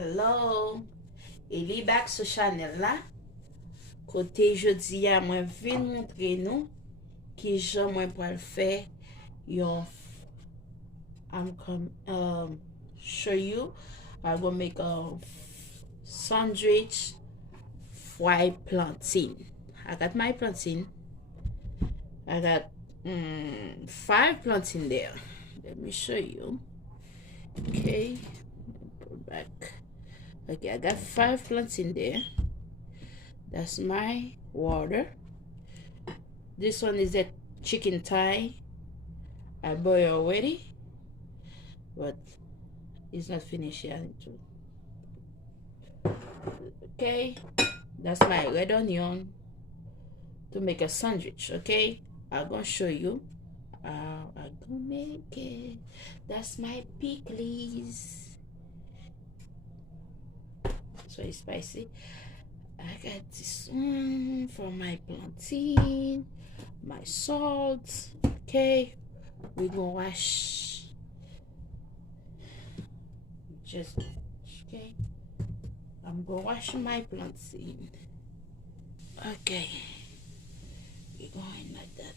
Hello, Eli back sur Chanel là. Côté jeudi à moi vin montrer nous qui j'en moi pour le faire. Yon, I'm come show you. I'm gonna make a sandwich fried plantain. I got my plantain. I got 5 plantain there. Let me show you. Okay, put back. Okay, I got 5 plantain there. That's my water. This one is a chicken thigh. I boil already, but it's not finished yet. Okay, that's my red onion to make a sandwich. Okay, I'm gonna show you how I'm gonna make it. That's my pickles. So it's spicy. I got this one for my plantain, my salt. Okay, we gonna wash. Just okay. I'm gonna wash my plantain. Okay, we're going like that.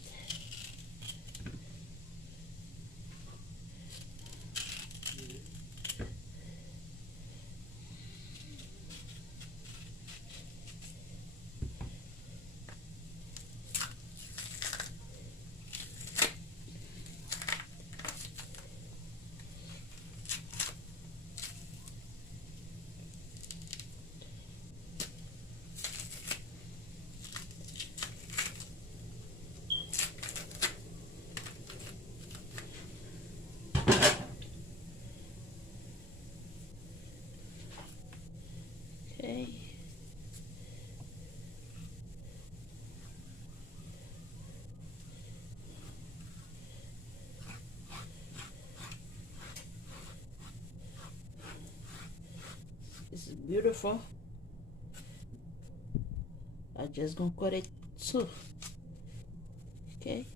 Okay. This is beautiful. I just gonna cut it too. Okay.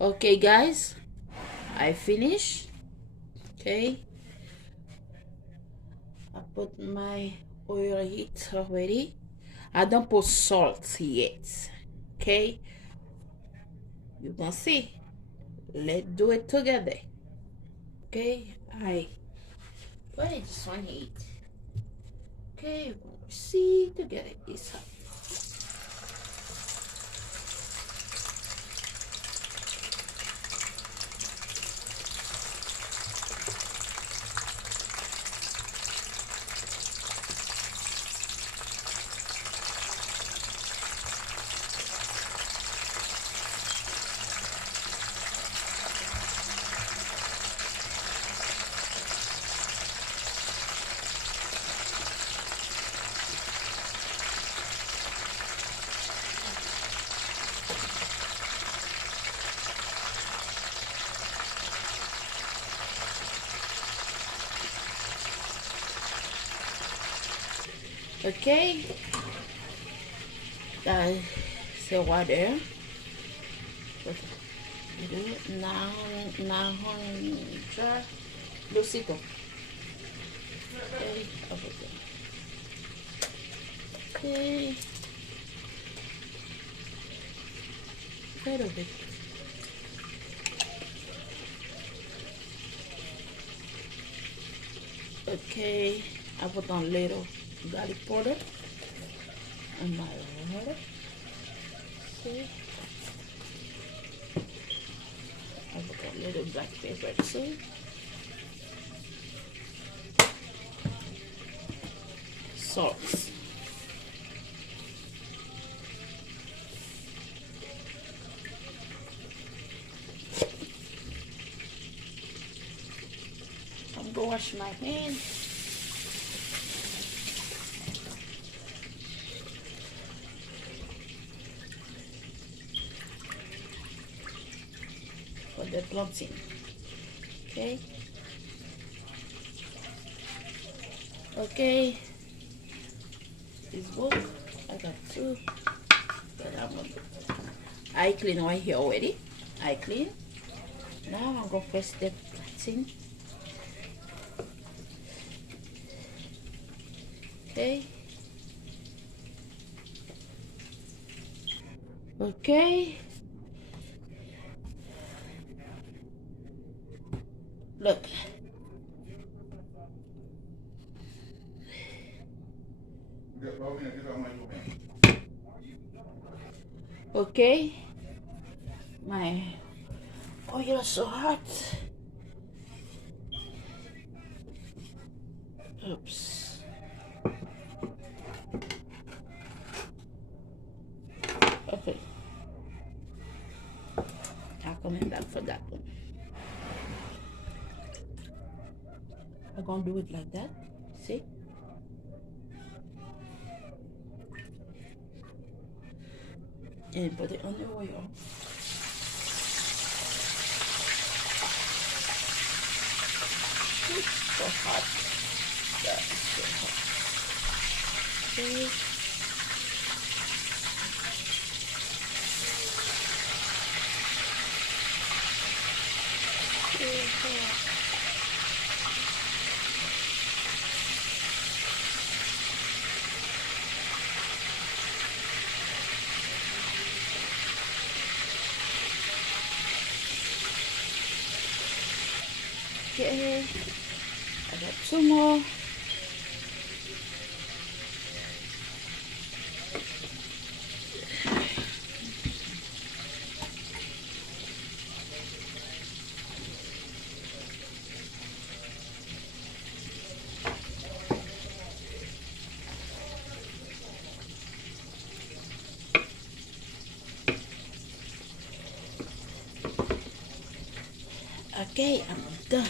Okay, guys, I finished. Okay, I put my oil heat already. I don't put salt yet. Okay, you gonna see. Let's do it together. Okay, I put this on heat. Okay, we'll see together this up. Okay, that's the water. Naranja dosito. Okay, okay, little bit. Okay, I put on little garlic powder and my water. See, I put a little black pepper too. Salt. I'm gonna wash my hands. For the plantain. Okay. Okay. This book, I got two. But I clean right here already. I clean. Now I'm gonna press the plantain. Okay. Okay. Look. Okay. My oil is so hot. Oops. Okay. I'll come back for that one. I'm gonna do it like that. See? And put it on the oil. It's so hot. That's so hot. Okay. Okay, I got two more. Okay, I'm done.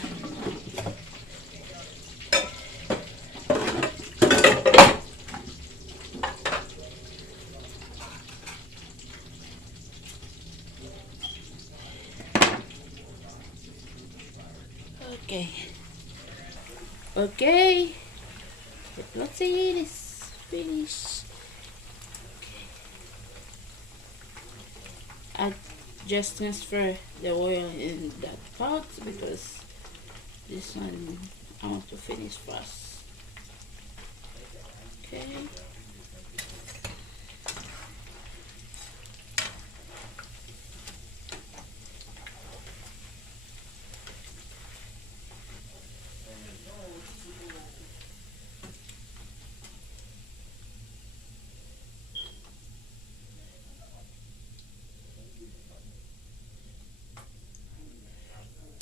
Okay. Okay. The protein is finished. I just transfer the oil in that pot because this one I want to finish fast. Okay.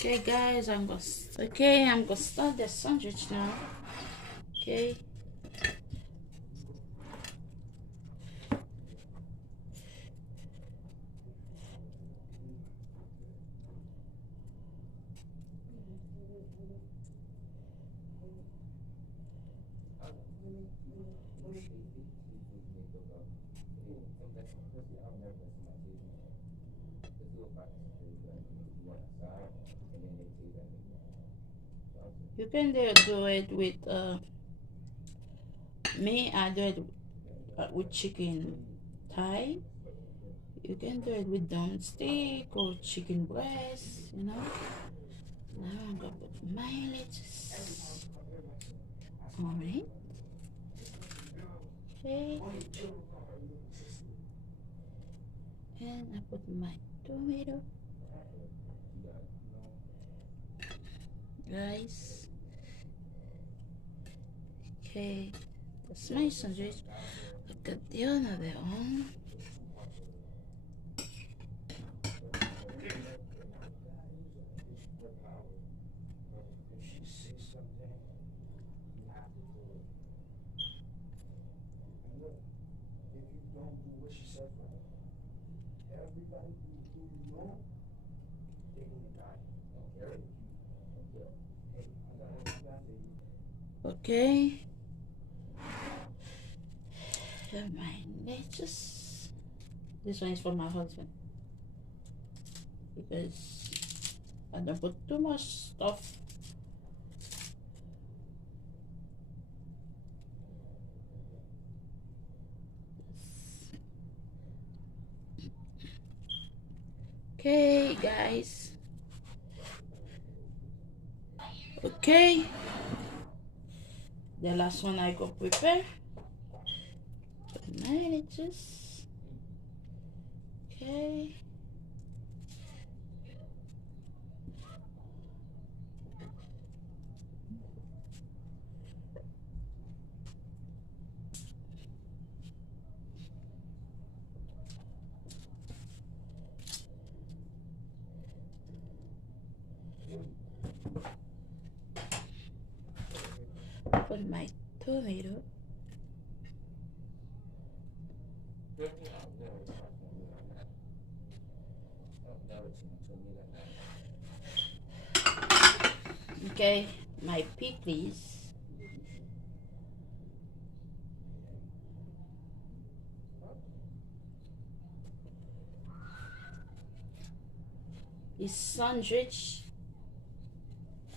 Okay guys, I'm gonna start the sandwich now. Okay. You can do it with Me, I do it with chicken thigh. You can do it with drumstick or chicken breast, you know. Now I'm gonna put my lettuce on it. Okay. And I put my tomato. Guys. Okay. That's my sandwich. I got the other one. Okay. And my lettuce. This one is for my husband because I don't put too much stuff. Okay, guys. Okay. The last one I go prepare. Put my lettuce. Okay. Put my tomato. Okay, my pickles. This sandwich,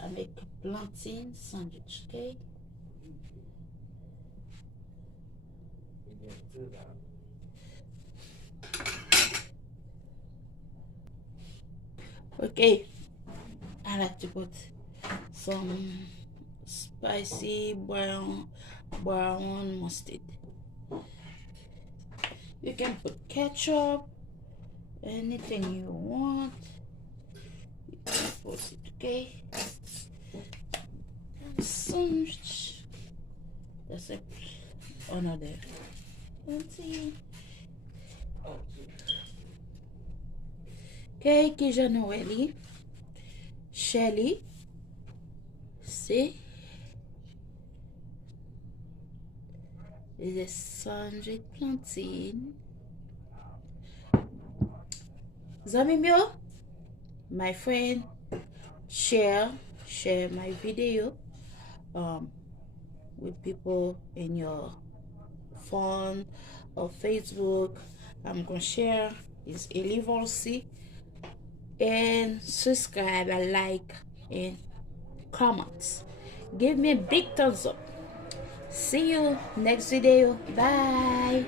I make a plantain sandwich, okay? Okay, I like to put some spicy brown mustard. You can put ketchup, anything you want. You can put it, okay? Sandwich. That's it. Another. Let's see. Okay, Kisha Noeli. Shelly. See? This is sandwich plantain. Zami mio, my friend, share my video with people in your phone or Facebook. I'm gonna share is Eli Volsi, and subscribe and like and comments. Give me a big thumbs up. See you next video. Bye.